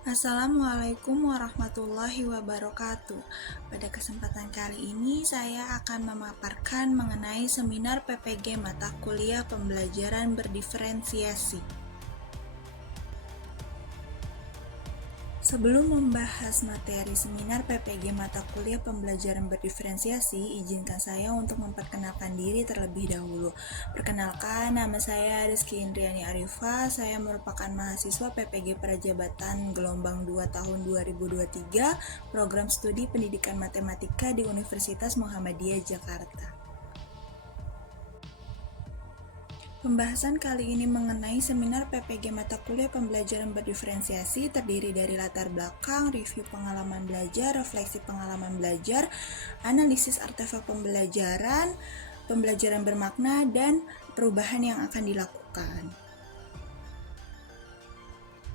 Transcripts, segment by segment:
Assalamualaikum warahmatullahi wabarakatuh. Pada kesempatan kali ini saya akan memaparkan mengenai seminar PPG mata kuliah pembelajaran berdiferensiasi. Sebelum membahas materi seminar PPG mata kuliah pembelajaran berdiferensiasi, izinkan saya untuk memperkenalkan diri terlebih dahulu. Perkenalkan, nama saya Rizky Indriani Arifa. Saya merupakan mahasiswa PPG Prajabatan Gelombang 2 tahun 2023, program studi Pendidikan Matematika di Universitas Muhammadiyah Jakarta. Pembahasan kali ini mengenai seminar PPG mata kuliah pembelajaran berdiferensiasi terdiri dari latar belakang, review pengalaman belajar, refleksi pengalaman belajar, analisis artefak pembelajaran, pembelajaran bermakna, dan perubahan yang akan dilakukan.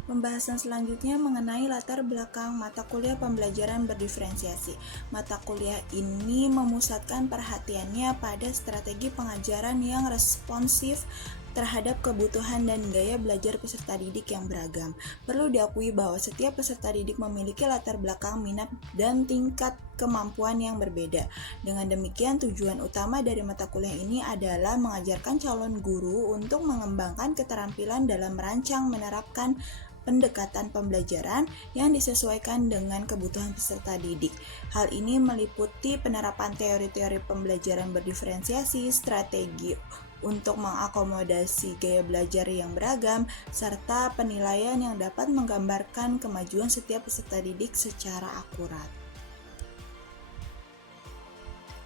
Pembahasan selanjutnya mengenai latar belakang mata kuliah pembelajaran berdiferensiasi. Mata kuliah ini memusatkan perhatiannya pada strategi pengajaran yang responsif terhadap kebutuhan dan gaya belajar peserta didik yang beragam. Perlu diakui bahwa setiap peserta didik memiliki latar belakang, minat, dan tingkat kemampuan yang berbeda. Dengan demikian, tujuan utama dari mata kuliah ini adalah mengajarkan calon guru untuk mengembangkan keterampilan dalam merancang, menerapkan pendekatan pembelajaran yang disesuaikan dengan kebutuhan peserta didik. Hal ini meliputi penerapan teori-teori pembelajaran berdiferensiasi, strategi untuk mengakomodasi gaya belajar yang beragam, serta penilaian yang dapat menggambarkan kemajuan setiap peserta didik secara akurat.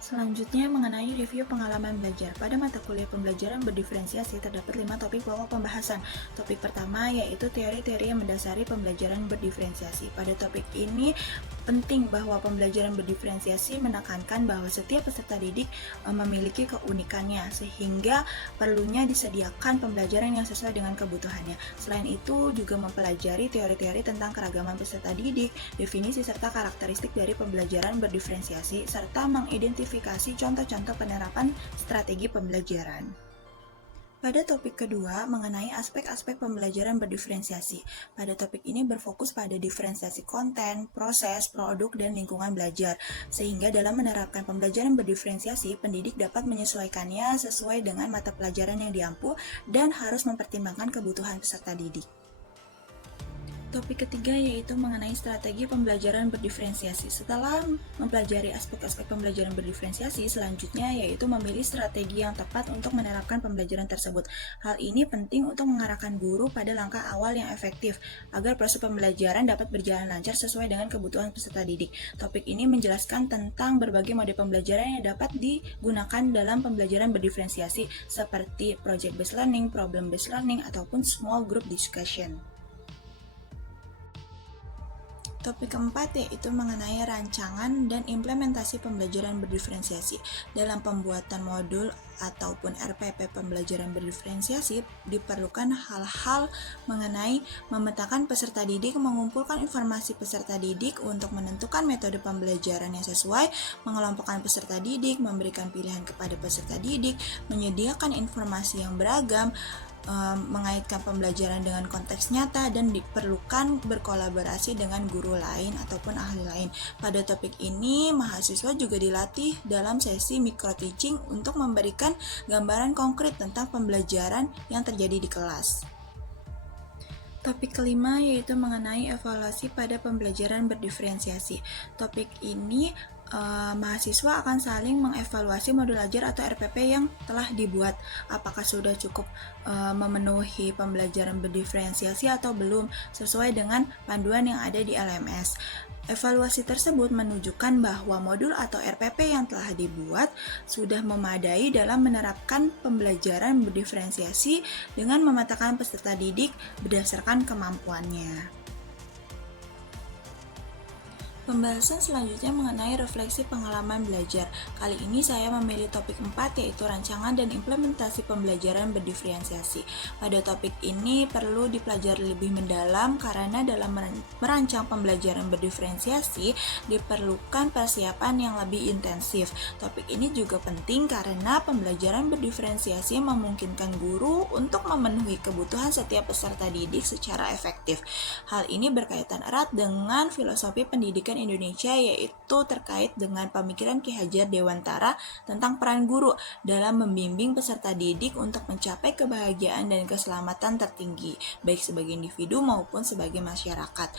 Selanjutnya mengenai review pengalaman belajar. Pada mata kuliah pembelajaran berdiferensiasi terdapat 5 topik pokok pembahasan. Topik pertama yaitu teori-teori yang mendasari pembelajaran berdiferensiasi. Pada topik ini penting bahwa pembelajaran berdiferensiasi menekankan bahwa setiap peserta didik memiliki keunikannya sehingga perlunya disediakan pembelajaran yang sesuai dengan kebutuhannya. Selain itu juga mempelajari teori-teori tentang keragaman peserta didik, definisi serta karakteristik dari pembelajaran berdiferensiasi serta mengidentifikasi contoh-contoh penerapan strategi pembelajaran. Pada topik kedua, mengenai aspek-aspek pembelajaran berdiferensiasi. Pada topik ini berfokus pada diferensiasi konten, proses, produk, dan lingkungan belajar. Sehingga dalam menerapkan pembelajaran berdiferensiasi, pendidik dapat menyesuaikannya sesuai dengan mata pelajaran yang diampu dan harus mempertimbangkan kebutuhan peserta didik. Topik ketiga yaitu mengenai strategi pembelajaran berdiferensiasi. Setelah mempelajari aspek-aspek pembelajaran berdiferensiasi, selanjutnya yaitu memilih strategi yang tepat untuk menerapkan pembelajaran tersebut. Hal ini penting untuk mengarahkan guru pada langkah awal yang efektif, agar proses pembelajaran dapat berjalan lancar sesuai dengan kebutuhan peserta didik. Topik ini menjelaskan tentang berbagai mode pembelajaran yang dapat digunakan dalam pembelajaran berdiferensiasi, seperti project-based learning, problem-based learning, ataupun small group discussion. Topik keempat yaitu mengenai rancangan dan implementasi pembelajaran berdiferensiasi. Dalam pembuatan modul ataupun RPP pembelajaran berdiferensiasi diperlukan hal-hal mengenai memetakan peserta didik, mengumpulkan informasi peserta didik untuk menentukan metode pembelajaran yang sesuai, mengelompokkan peserta didik, memberikan pilihan kepada peserta didik, menyediakan informasi yang beragam, mengaitkan pembelajaran dengan konteks nyata, dan diperlukan berkolaborasi dengan guru lain ataupun ahli lain. Pada topik ini, mahasiswa juga dilatih dalam sesi micro teaching untuk memberikan gambaran konkret tentang pembelajaran yang terjadi di kelas. Topik kelima yaitu mengenai evaluasi pada pembelajaran berdiferensiasi. Topik ini mahasiswa akan saling mengevaluasi modul ajar atau RPP yang telah dibuat. Apakah sudah cukup memenuhi pembelajaran berdiferensiasi atau belum, sesuai dengan panduan yang ada di LMS. Evaluasi tersebut menunjukkan bahwa modul atau RPP yang telah dibuat sudah memadai dalam menerapkan pembelajaran berdiferensiasi dengan memetakan peserta didik berdasarkan kemampuannya. Pembahasan selanjutnya mengenai refleksi pengalaman belajar. Kali ini saya memilih topik 4 yaitu rancangan dan implementasi pembelajaran berdiferensiasi. Pada topik ini perlu dipelajari lebih mendalam karena dalam merancang pembelajaran berdiferensiasi diperlukan persiapan yang lebih intensif. Topik ini juga penting karena pembelajaran berdiferensiasi memungkinkan guru untuk memenuhi kebutuhan setiap peserta didik secara efektif. Hal ini berkaitan erat dengan filosofi pendidikan Indonesia, yaitu terkait dengan pemikiran Ki Hajar Dewantara tentang peran guru dalam membimbing peserta didik untuk mencapai kebahagiaan dan keselamatan tertinggi, baik sebagai individu maupun sebagai masyarakat.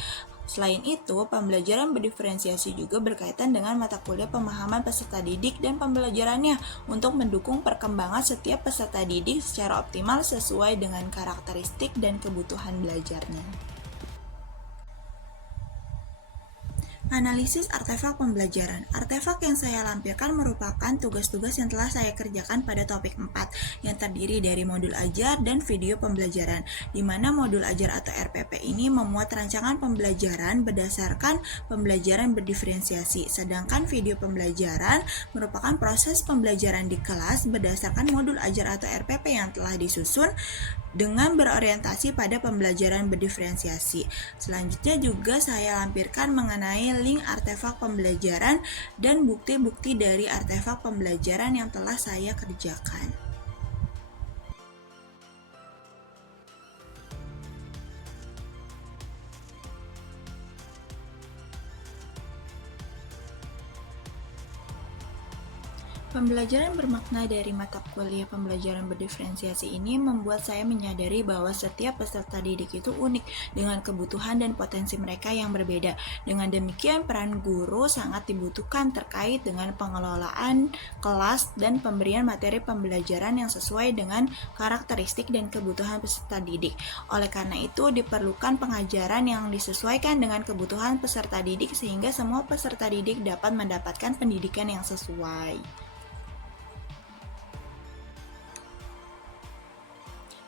Selain itu, pembelajaran berdiferensiasi juga berkaitan dengan mata kuliah pemahaman peserta didik dan pembelajarannya untuk mendukung perkembangan setiap peserta didik secara optimal sesuai dengan karakteristik dan kebutuhan belajarnya. Analisis artefak pembelajaran. Artefak yang saya lampirkan merupakan tugas-tugas yang telah saya kerjakan pada topik 4 yang terdiri dari modul ajar dan video pembelajaran, di mana modul ajar atau RPP ini memuat rancangan pembelajaran berdasarkan pembelajaran berdiferensiasi, sedangkan video pembelajaran merupakan proses pembelajaran di kelas berdasarkan modul ajar atau RPP yang telah disusun dengan berorientasi pada pembelajaran berdiferensiasi. Selanjutnya juga saya lampirkan mengenai link artefak pembelajaran dan bukti-bukti dari artefak pembelajaran yang telah saya kerjakan. Pembelajaran bermakna dari mata kuliah pembelajaran berdiferensiasi ini membuat saya menyadari bahwa setiap peserta didik itu unik dengan kebutuhan dan potensi mereka yang berbeda. Dengan demikian, peran guru sangat dibutuhkan terkait dengan pengelolaan kelas dan pemberian materi pembelajaran yang sesuai dengan karakteristik dan kebutuhan peserta didik. Oleh karena itu, diperlukan pengajaran yang disesuaikan dengan kebutuhan peserta didik sehingga semua peserta didik dapat mendapatkan pendidikan yang sesuai.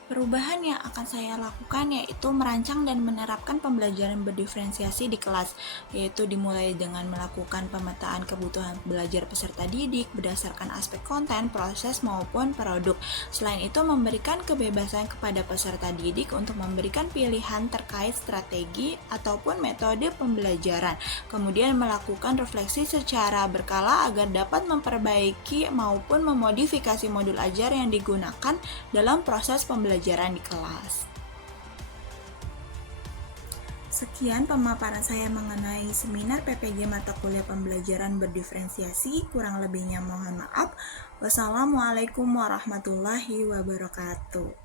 Perubahan yang akan saya lakukan yaitu merancang dan menerapkan pembelajaran berdiferensiasi di kelas, yaitu dimulai dengan melakukan pemetaan kebutuhan belajar peserta didik berdasarkan aspek konten, proses, maupun produk. Selain itu, memberikan kebebasan kepada peserta didik untuk memberikan pilihan terkait strategi ataupun metode pembelajaran. Kemudian melakukan refleksi secara berkala agar dapat memperbaiki maupun memodifikasi modul ajar yang digunakan dalam proses pembelajaran di kelas. Sekian pemaparan saya mengenai seminar PPG mata kuliah pembelajaran berdiferensiasi. Kurang lebihnya mohon maaf. Wassalamualaikum warahmatullahi wabarakatuh.